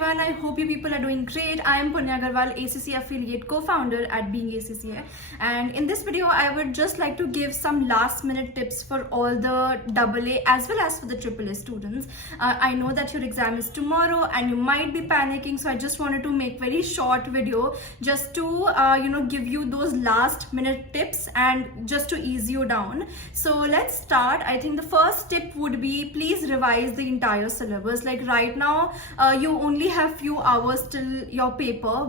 everyone. I hope you people are doing great. I am Punya Agarwal, ACC affiliate co-founder at Being ACCA. And in this video, I would just like to give some last minute tips for all the AA as well as for the AAA students. I know that your exam is tomorrow and you might be panicking. So I just wanted to make very short video just to, give you those last minute tips and just to ease you down. So let's start. I think the first tip would be please revise the entire syllabus. Like right now, you only have few hours till your paper,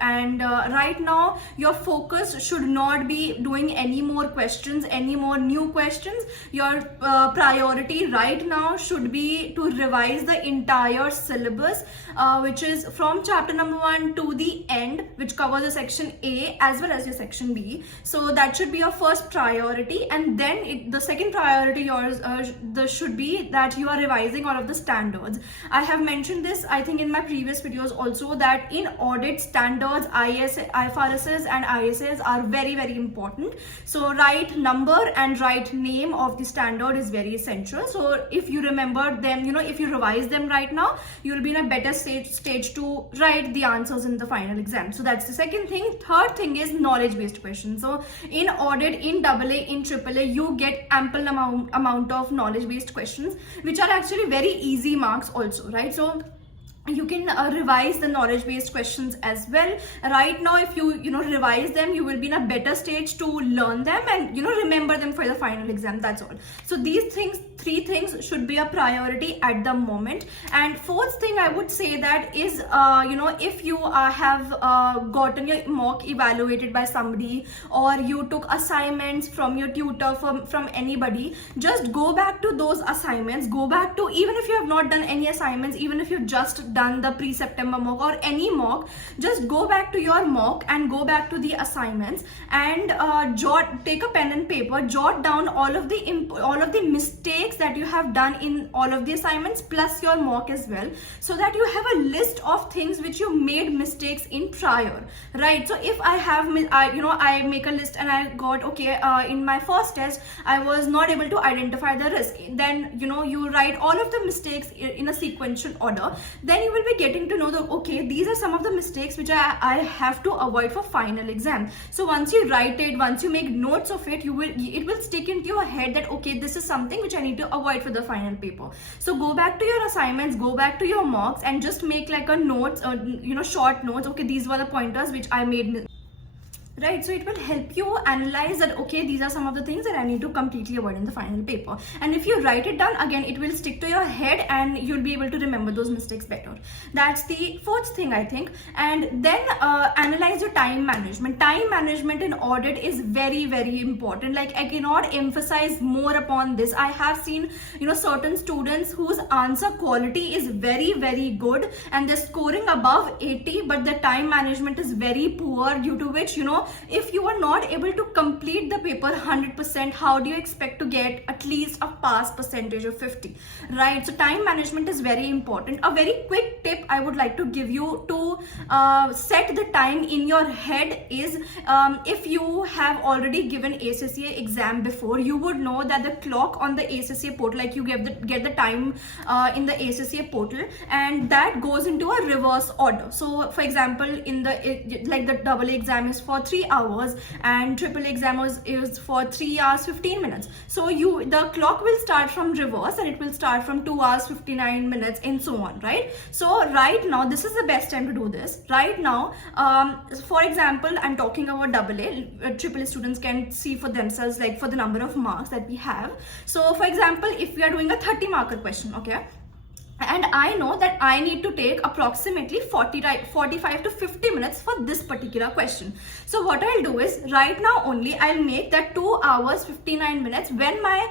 and right now your focus should not be doing any more questions, any more new questions. Your priority right now should be to revise the entire syllabus, which is from chapter number 1 to the end, which covers the section A as well as your section B. So that should be your first priority, and then the second priority yours should be that you are revising all of the standards. I have mentioned this I think in my previous videos also, that in audit standards, IFRSs and ISAs are very important. So right number and right name of the standard is very essential. So if you remember them, if you revise them right now, you will be in a better stage to write the answers in the final exam. So that's the second thing. Third thing is knowledge based questions. So in audit, in AA, in AAA, you get ample amount of knowledge based questions, which are actually very easy marks also, right? So you can revise the knowledge based questions as well. Right now, if you revise them, you will be in a better stage to learn them and remember them for the final exam. That's all. So these three things should be a priority at the moment. And fourth thing I would say that is if you have gotten your mock evaluated by somebody, or you took assignments from your tutor, from anybody, just go back to those assignments. Go back to, even if you have not done any assignments, even if you've just done the pre-September mock or any mock, just go back to your mock and go back to the assignments and take a pen and paper, jot down all of the mistakes that you have done in all of the assignments plus your mock as well, so that you have a list of things which you made mistakes in prior, right? So if I have I make a list and I got in my first test I was not able to identify the risk, then you write all of the mistakes in a sequential order. Then you will be getting to know that these are some of the mistakes which I have to avoid for final exam. So once you write it, once you make notes of it, it will stick into your head that this is something which I need to avoid for the final paper. So go back to your assignments, go back to your mocks and just make like a notes, short notes. These were the pointers which I made. Right, so it will help you analyze that these are some of the things that I need to completely avoid in the final paper. And if you write it down, again it will stick to your head and you'll be able to remember those mistakes better. That's the fourth thing I think. And then analyze your time management. Time management in audit is very important. Like I cannot emphasize more upon this. I have seen certain students whose answer quality is very good and they're scoring above 80, but their time management is very poor, due to which if you are not able to complete the paper 100%, how do you expect to get at least a pass percentage of 50, right? So time management is very important. A very quick tip I would like to give you to set the time in your head is, if you have already given ACCA exam before, you would know that the clock on the ACCA portal, like you get the time in the ACCA portal, and that goes into a reverse order. So for example, in the AA exam is for 3 hours and AAA exam is for 3 hours 15 minutes. So the clock will start from reverse and it will start from 2 hours 59 minutes and so on, right? So right now this is the best time to do this. Right now, for example, I'm talking about AA. AAA students can see for themselves, like for the number of marks that we have. So for example, if we are doing a 30 marker question, and I know that I need to take approximately 45 to 50 minutes for this particular question. So what I'll do is, right now only I'll make that 2 hours 59 minutes. When my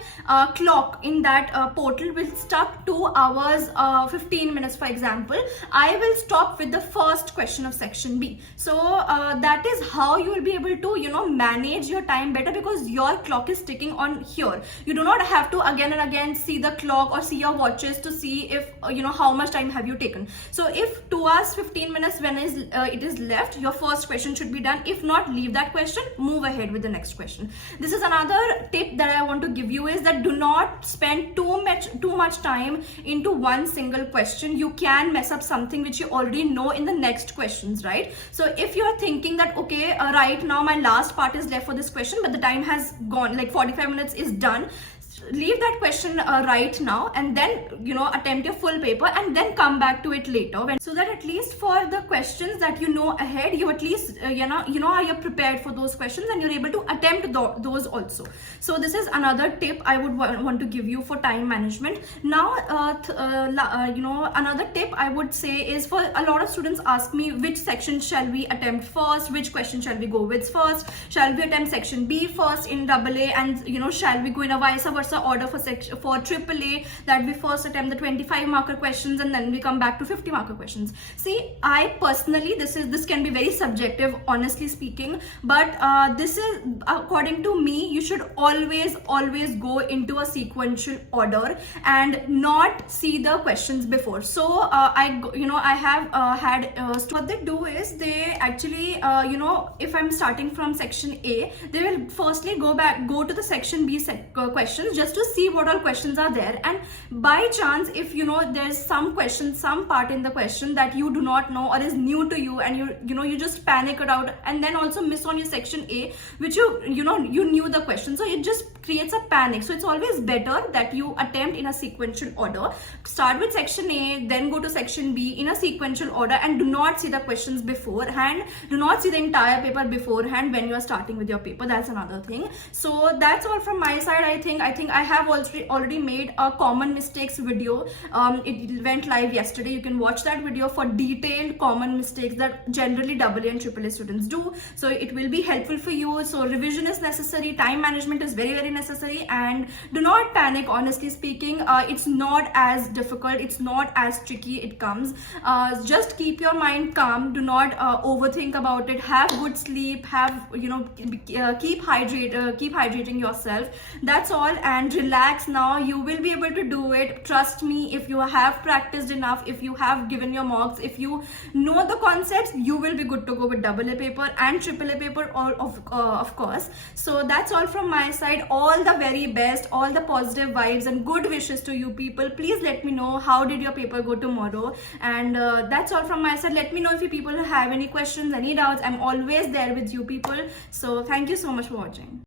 clock in that portal will stop 2 hours 15 minutes, for example, I will stop with the first question of section B. So that is how you will be able to manage your time better, because your clock is ticking on here. You do not have to again and again see the clock or see your watches to see if how much time have you taken. So if 2 hours 15 minutes when it is left, your first question should be done. If not, leave that question, move ahead with the next question. This is another tip that I want to give you, is that do not spend too much time into one single question. You can mess up something which you already know in the next questions, right? So if you are thinking that okay, right now my last part is left for this question, but the time has gone, like 45 minutes is done, leave that question right now, and then attempt your full paper and then come back to it later, so that at least for the questions that you know ahead, you at least you're prepared for those questions and you're able to attempt those also. So this is another tip I would want to give you for time management. Now another tip I would say is, for a lot of students ask me which section shall we attempt first, which question shall we go with first, shall we attempt section B first in AA, and shall we go in a vice versa order for AAA, that we first attempt the 25 marker questions and then we come back to 50 marker questions. See, I personally, this can be very subjective, honestly speaking, but this is, according to me, you should always go into a sequential order and not see the questions before. So I have had what they do is, they actually if I'm starting from section A, they will firstly go to the section B questions, just to see what all questions are there. And by chance, if there's some question, some part in the question that you do not know or is new to you, and you just panic it out and then also miss on your section A, which you knew the question, so it just creates a panic. So it's always better that you attempt in a sequential order. Start with section A, then go to section B in a sequential order, and do not see the questions beforehand. Do not see the entire paper beforehand when you are starting with your paper. That's another thing. So that's all from my side. I think I have already made a common mistakes video. It went live yesterday. You can watch that video for detailed common mistakes that generally AA and AAA students do. So it will be helpful for you. So revision is necessary, time management is very necessary, and do not panic. Honestly speaking, it's not as difficult, it's not as tricky it comes. Just keep your mind calm, do not overthink about it, have good sleep, have keep hydrating yourself. That's all, and relax. Now you will be able to do it. Trust me, if you have practiced enough, if you have given your mocks, if you know the concepts, you will be good to go with AA paper and AAA paper, of course. So that's all from my side. All the very best, all the positive vibes and good wishes to you people. Please let me know how did your paper go tomorrow, and that's all from my side. Let me know if you people have any questions, any doubts. I'm always there with you people. So thank you so much for watching.